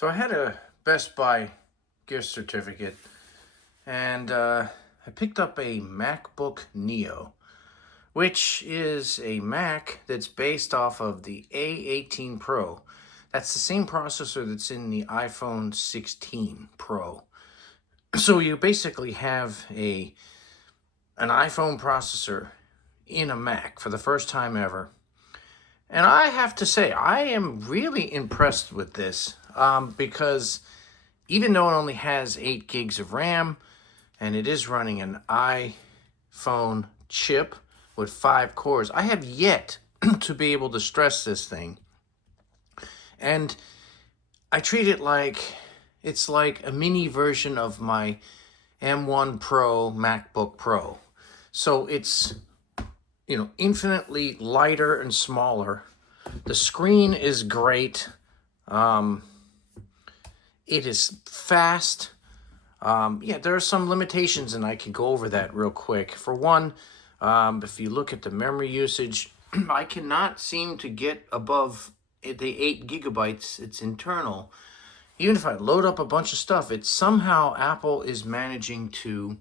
So I had a Best Buy gift certificate, and I picked up a MacBook Neo, which is a Mac that's based off of the A18 Pro. That's the same processor that's in the iPhone 16 Pro. So you basically have an iPhone processor in a Mac for the first time ever. And I have to say, I am really impressed with this because even though it only has 8 gigs of RAM and it is running an iPhone chip with 5 cores, I have yet to be able to stress this thing. And I treat it like it's like a mini version of my M1 Pro MacBook Pro. So it's, infinitely lighter and smaller. The screen is great. It is fast. There are some limitations, and I can go over that real quick. For one, if you look at the memory usage, I cannot seem to get above the 8 gigabytes. It's internal. Even if I load up a bunch of stuff, it's somehow Apple is managing to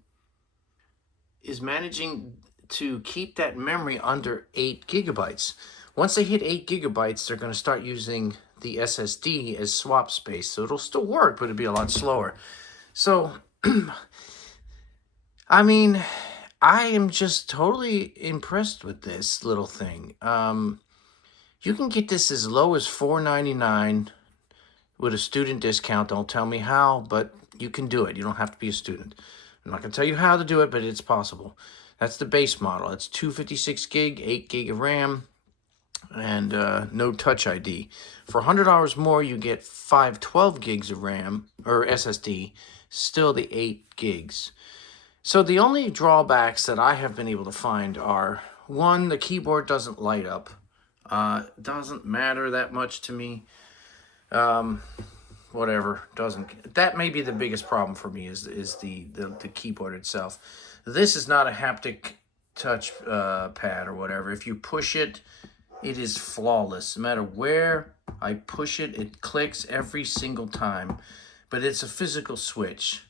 keep that memory under 8 gigabytes. Once they hit 8 gigabytes, they're going to start using the SSD as swap space. So it'll still work, but it'll be a lot slower. So, I mean, I am just totally impressed with this little thing. You can get this as low as $4.99 with a student discount. Don't tell me how, but you can do it. You don't have to be a student. I'm not going to tell you how to do it, but it's possible. That's the base model. It's 256 gig, 8 gig of RAM, and no Touch ID. For $100 more, you get 512 gigs of RAM, or SSD, still the 8 gigs. So the only drawbacks that I have been able to find are, one, the keyboard doesn't light up. Doesn't matter that much to me. Whatever, doesn't. That may be the biggest problem for me is the keyboard itself. This is not a haptic touch pad or whatever. If you push it, it is flawless. No matter where I push it, it clicks every single time. But it's a physical switch.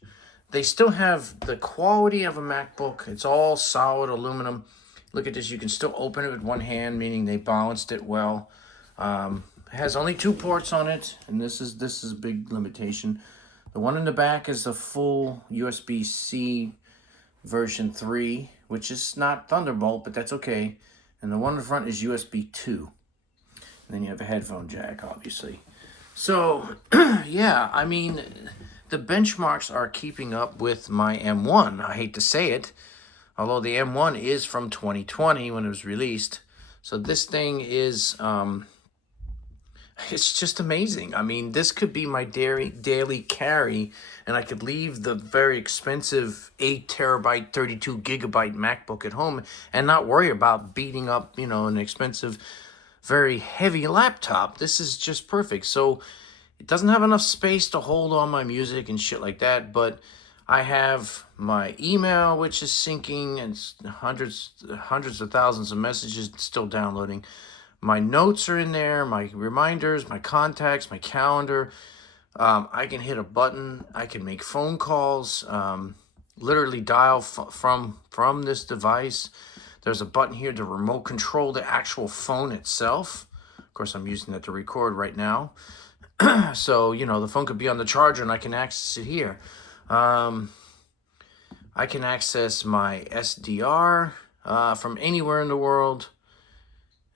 They still have the quality of a MacBook. It's all solid aluminum. Look at this. You can still open it with one hand, meaning they balanced it well. It has only 2 ports on it, and this is a big limitation. The one in the back is the full USB-C version 3, which is not Thunderbolt, but that's okay. And the one in the front is USB 2. And then you have a headphone jack, obviously. So, yeah, I mean, the benchmarks are keeping up with my M1. I hate to say it, although the M1 is from 2020 when it was released. So this thing is, it's just amazing. I mean, this could be my daily carry, and I could leave the very expensive 8 terabyte, 32 gigabyte MacBook at home and not worry about beating up, an expensive, very heavy laptop. This is just perfect. So it doesn't have enough space to hold all my music and shit like that, but I have my email, which is syncing, and hundreds of thousands of messages still downloading. My notes are in there, my reminders, my contacts, my calendar. I can hit a button. I can make phone calls, literally dial from this device. There's a button here to remote control the actual phone itself. Of course, I'm using that to record right now. So, the phone could be on the charger and I can access it here. I can access my SDR from anywhere in the world.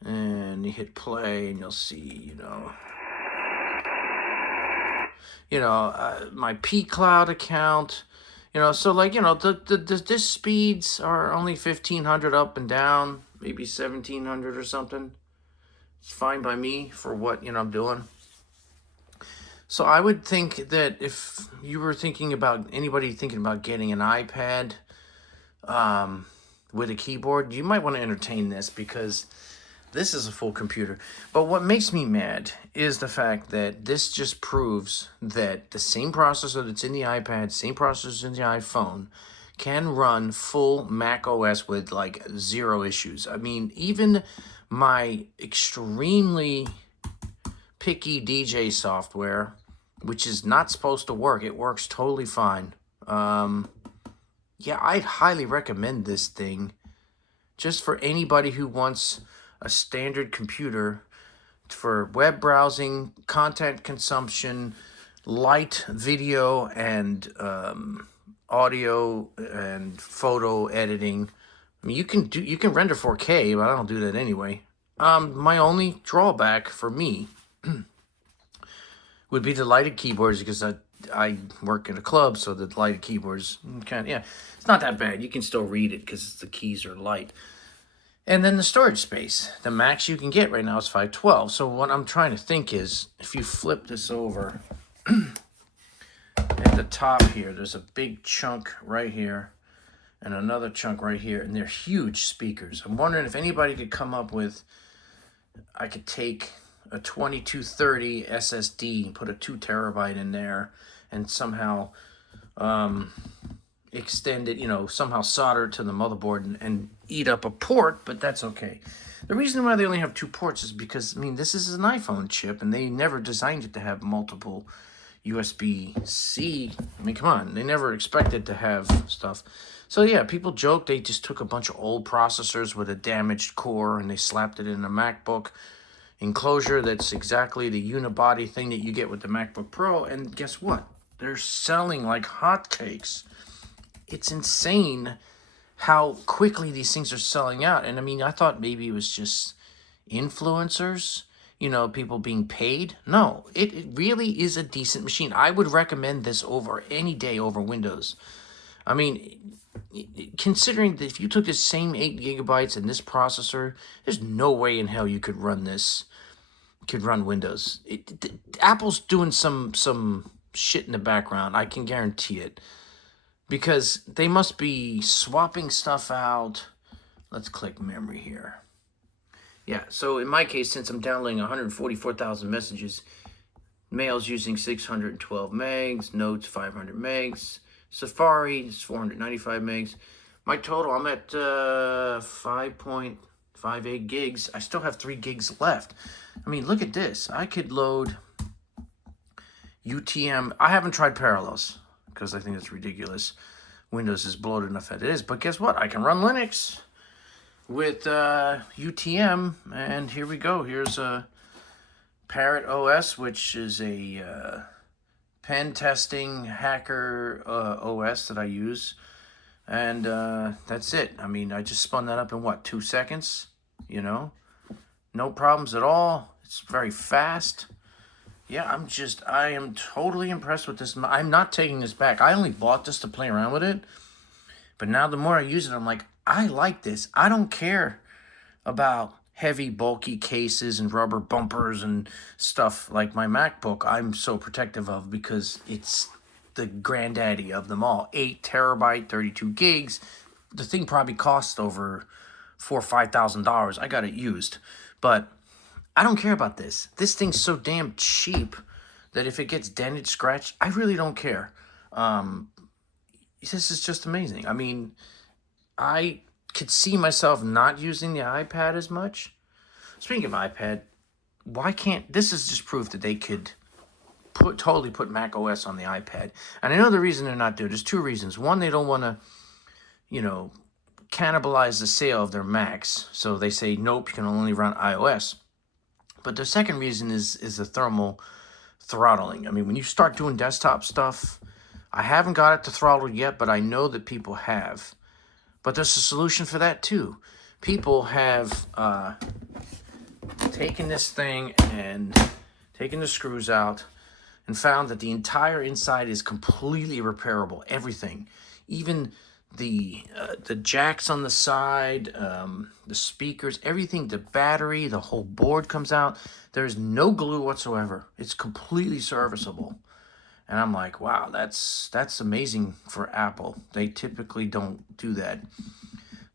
And you hit play, and you'll see, my pCloud account, so like, the speeds are only 1500 up and down, maybe 1700 or something. It's fine by me for what, I'm doing. So I would think that if you were anybody thinking about getting an iPad with a keyboard, you might want to entertain this because this is a full computer. But what makes me mad is the fact that this just proves that the same processor that's in the iPad, same processor in the iPhone, can run full macOS with like 0 issues. I mean, even my extremely picky DJ software which is not supposed to work. It works totally fine. Yeah, I'd highly recommend this thing just for anybody who wants a standard computer for web browsing, content consumption, light video, and audio and photo editing. I mean, you can render 4K, but I don't do that anyway. My only drawback for me would be the lighted keyboards, because I work in a club, so the lighted keyboards it's not that bad. You can still read it because the keys are light. And then the storage space. The max you can get right now is 512. So what I'm trying to think is, if you flip this over, at the top here, there's a big chunk right here and another chunk right here, and they're huge speakers. I'm wondering if anybody could come up with, I could take a 2230 SSD and put a 2 terabyte in there and somehow extend it, somehow solder it to the motherboard and eat up a port, but that's okay. The reason why they only have 2 ports is because, this is an iPhone chip, and they never designed it to have multiple USB-C. Come on, they never expected to have stuff. So yeah, people joke they just took a bunch of old processors with a damaged core and they slapped it in a MacBook enclosure that's exactly the unibody thing that you get with the MacBook Pro, and guess what? They're selling like hotcakes. It's insane how quickly these things are selling out. And I thought maybe it was just influencers, people being paid. No, it really is a decent machine. I would recommend this over any day over Windows. Considering that if you took the same 8 gigabytes and this processor, there's no way in hell you could run this, run Windows. Apple's doing some shit in the background. I can guarantee it. Because they must be swapping stuff out. Let's click memory here. Yeah, so in my case, since I'm downloading 144,000 messages, mail's using 612 megs, notes 500 megs, Safari is 495 megs. My total, I'm at 5.58 gigs. I still have 3 gigs left. Look at this. I could load UTM. I haven't tried Parallels, because I think it's ridiculous. Windows is bloated enough as it is. But guess what? I can run Linux with UTM. And here we go. Here's a Parrot OS, which is a pen testing hacker OS that I use. And that's it. I just spun that up in, 2 seconds? No problems at all. It's very fast. Yeah, I am totally impressed with this. I'm not taking this back. I only bought this to play around with it. But now the more I use it, I'm like, I like this. I don't care about heavy, bulky cases and rubber bumpers and stuff like my MacBook. I'm so protective of, because it's the granddaddy of them all. 8 terabyte, 32 gigs. The thing probably cost over $4,000 or $5,000. I got it used. But I don't care about this. This thing's so damn cheap that if it gets dented, scratched, I really don't care. This is just amazing. I could see myself not using the iPad as much. Speaking of iPad, why can't... This is just proof that they could totally put macOS on the iPad. And I know the reason they're not doing it. There's 2 reasons. One, they don't want to, cannibalize the sale of their Macs. So they say, nope, you can only run iOS. But the second reason is the thermal throttling. When you start doing desktop stuff, I haven't got it to throttle yet, but I know that people have. But there's a solution for that too. People have taken this thing and taken the screws out and found that the entire inside is completely repairable. Everything, even the jacks on the side, the speakers, everything, the battery, the whole board comes out. There's no glue whatsoever. It's completely serviceable. And I'm like, wow, that's amazing for Apple. They typically don't do that.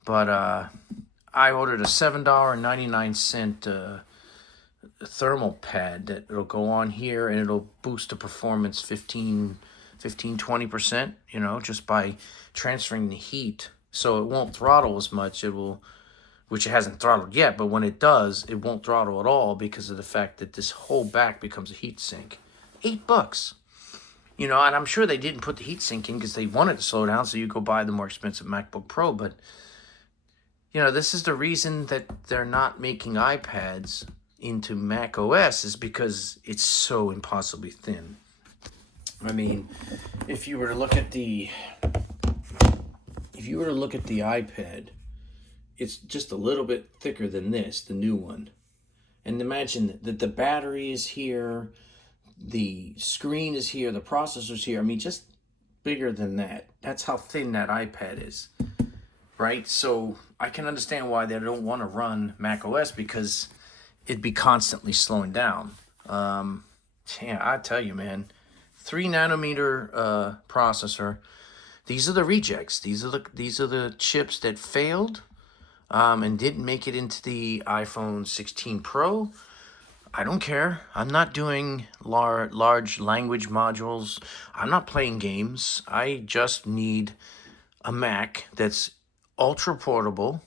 But I ordered a $7.99 thermal pad that it'll go on here, and it'll boost the performance 20%, just by transferring the heat. So it won't throttle as much. Which it hasn't throttled yet, but when it does, it won't throttle at all because of the fact that this whole back becomes a heat sink. $8. You know, and I'm sure they didn't put the heatsink in because they wanted to slow down, so you go buy the more expensive MacBook Pro. But, you know, this is the reason that they're not making iPads into macOS, is because it's so impossibly thin. I mean, if you were to look at the iPad, it's just a little bit thicker than this, the new one. And imagine that the battery is here, the screen is here, the processor's here. I mean, just bigger than that. That's how thin that iPad is, right? So I can understand why they don't want to run macOS, because it'd be constantly slowing down. Yeah, I tell you, man, 3 nanometer processor. These are the rejects. These are the chips that failed and didn't make it into the iPhone 16 Pro. I don't care. I'm not doing large language modules. I'm not playing games. I just need a Mac that's ultra portable.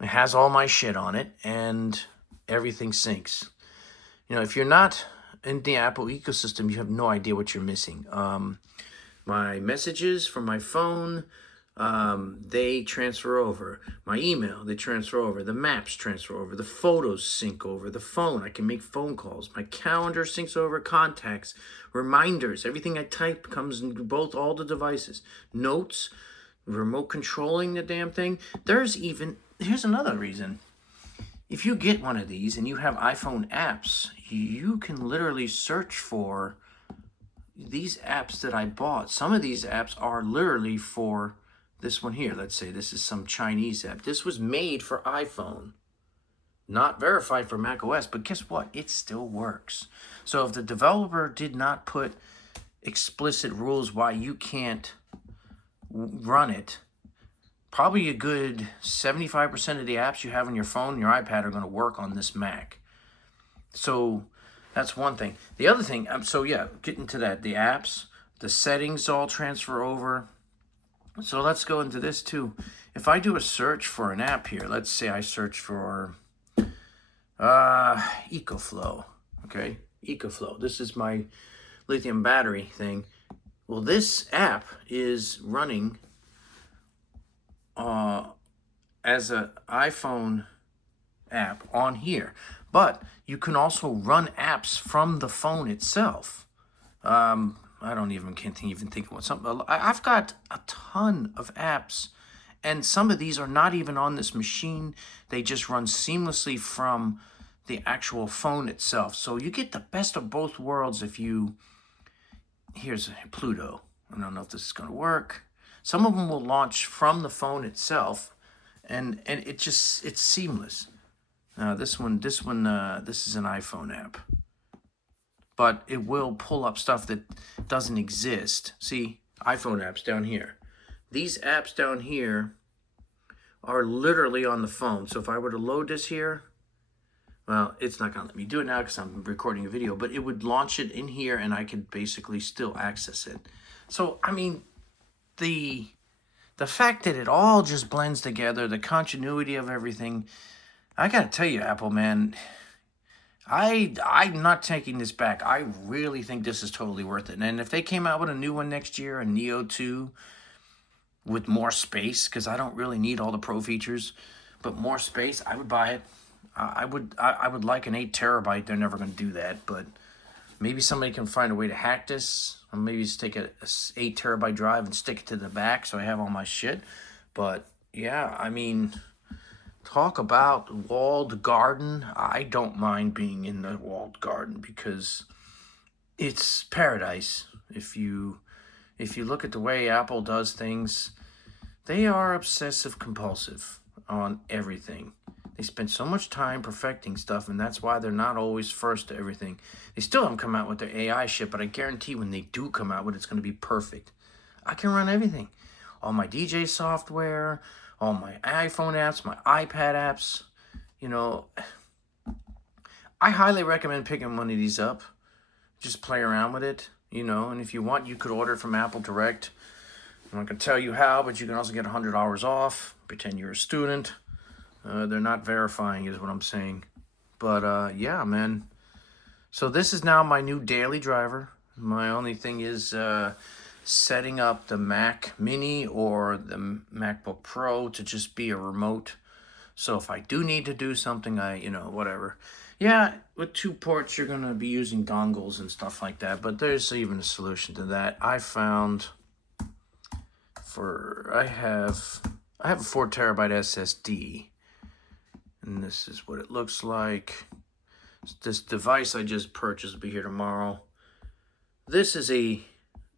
It has all my shit on it, and everything syncs. You know, if you're not in the Apple ecosystem, you have no idea what you're missing. My messages from my phone, they transfer over. My email, they transfer over. The maps transfer over. The photos sync over. The phone, I can make phone calls. My calendar syncs over. Contacts, reminders, everything I type comes in all the devices. Notes, remote controlling the damn thing. Here's another reason. If you get one of these and you have iPhone apps, you can literally search for these apps that I bought. Some of these apps are literally for this one here. Let's say this is some Chinese app. This was made for iPhone, not verified for macOS, but guess what? It still works. So if the developer did not put explicit rules why you can't run it, probably a good 75% of the apps you have on your phone and your iPad are going to work on this Mac. So that's one thing. The other thing, getting to that, the apps, the settings all transfer over. So let's go into this too. If I do a search for an app here, let's say I search for EcoFlow, okay? EcoFlow. This is my lithium battery thing. Well, this app is running as an iPhone app on here, but you can also run apps from the phone itself. I don't even can't even think of what something. I've got a ton of apps, and some of these are not even on this machine. They just run seamlessly from the actual phone itself. So you get the best of both worlds. Here's Pluto. I don't know if this is going to work. Some of them will launch from the phone itself, and it's seamless. This is an iPhone app, but it will pull up stuff that doesn't exist. See, iPhone apps down here. These apps down here are literally on the phone. So if I were to load this here, well, it's not going to let me do it now because I'm recording a video, but it would launch it in here and I could basically still access it. So, I mean, the fact that it all just blends together, the continuity of everything, I got to tell you, Apple, man, I'm not taking this back. I really think this is totally worth it. And if they came out with a new one next year, a Neo 2 with more space, because I don't really need all the pro features, but more space, I would buy it. I would like an 8 terabyte. They're never going to do that, but maybe somebody can find a way to hack this. Or maybe just take a 8 terabyte drive and stick it to the back so I have all my shit. But yeah, I mean, talk about walled garden. I don't mind being in the walled garden because it's paradise. If you look at the way Apple does things, they are obsessive compulsive on everything. They spend so much time perfecting stuff, and that's why they're not always first to everything. They still haven't come out with their AI shit, but I guarantee when they do come out with it, it's going to be perfect. I can run everything. All my DJ software, all my iPhone apps, my iPad apps. You know, I highly recommend picking one of these up. Just play around with it, you know, and if you want, you could order it from Apple Direct. I'm not going to tell you how, but you can also get $100 off. Pretend you're a student. They're not verifying is what I'm saying. But yeah, man. So this is now my new daily driver. My only thing is setting up the Mac Mini or the MacBook Pro to just be a remote. So if I do need to do something, whatever. Yeah, with 2 ports, you're going to be using dongles and stuff like that. But there's even a solution to that. I found I have a 4 terabyte SSD. And this is what it looks like. This device I just purchased will be here tomorrow. This is a,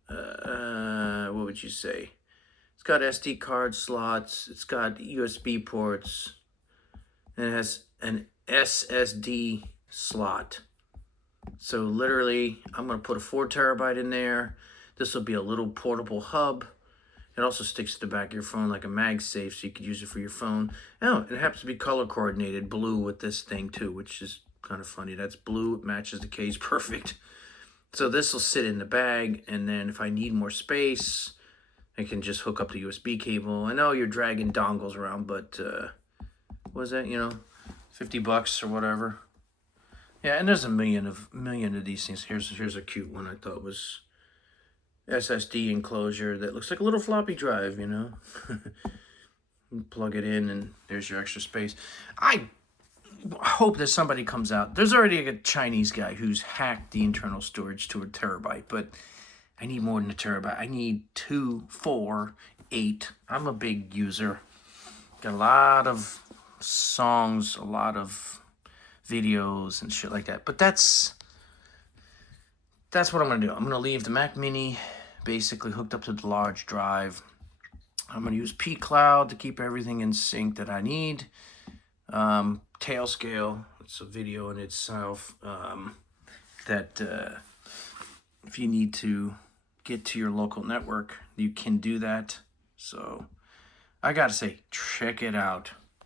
what would you say? It's got SD card slots. It's got USB ports. And it has an SSD slot. So literally, I'm going to put a 4 terabyte in there. This will be a little portable hub. It also sticks to the back of your phone like a MagSafe, so you could use it for your phone. Oh, it happens to be color coordinated, blue with this thing too, which is kind of funny. That's blue, it matches the case perfect. So this will sit in the bag, and then if I need more space, I can just hook up the USB cable. I know you're dragging dongles around, but what is that, $50 or whatever. Yeah, and there's a million of these things. Here's a cute one I thought was SSD enclosure that looks like a little floppy drive, You plug it in and there's your extra space. I hope that somebody comes out. There's already a Chinese guy who's hacked the internal storage to a terabyte, but I need more than a terabyte. I need 2, 4, 8. I'm a big user. Got a lot of songs, a lot of videos and shit like that. But that's what I'm going to do. I'm going to leave the Mac Mini basically hooked up to the large drive. I'm going to use pCloud to keep everything in sync that I need. Tailscale, it's a video in itself that if you need to get to your local network, you can do that. So I got to say, check it out.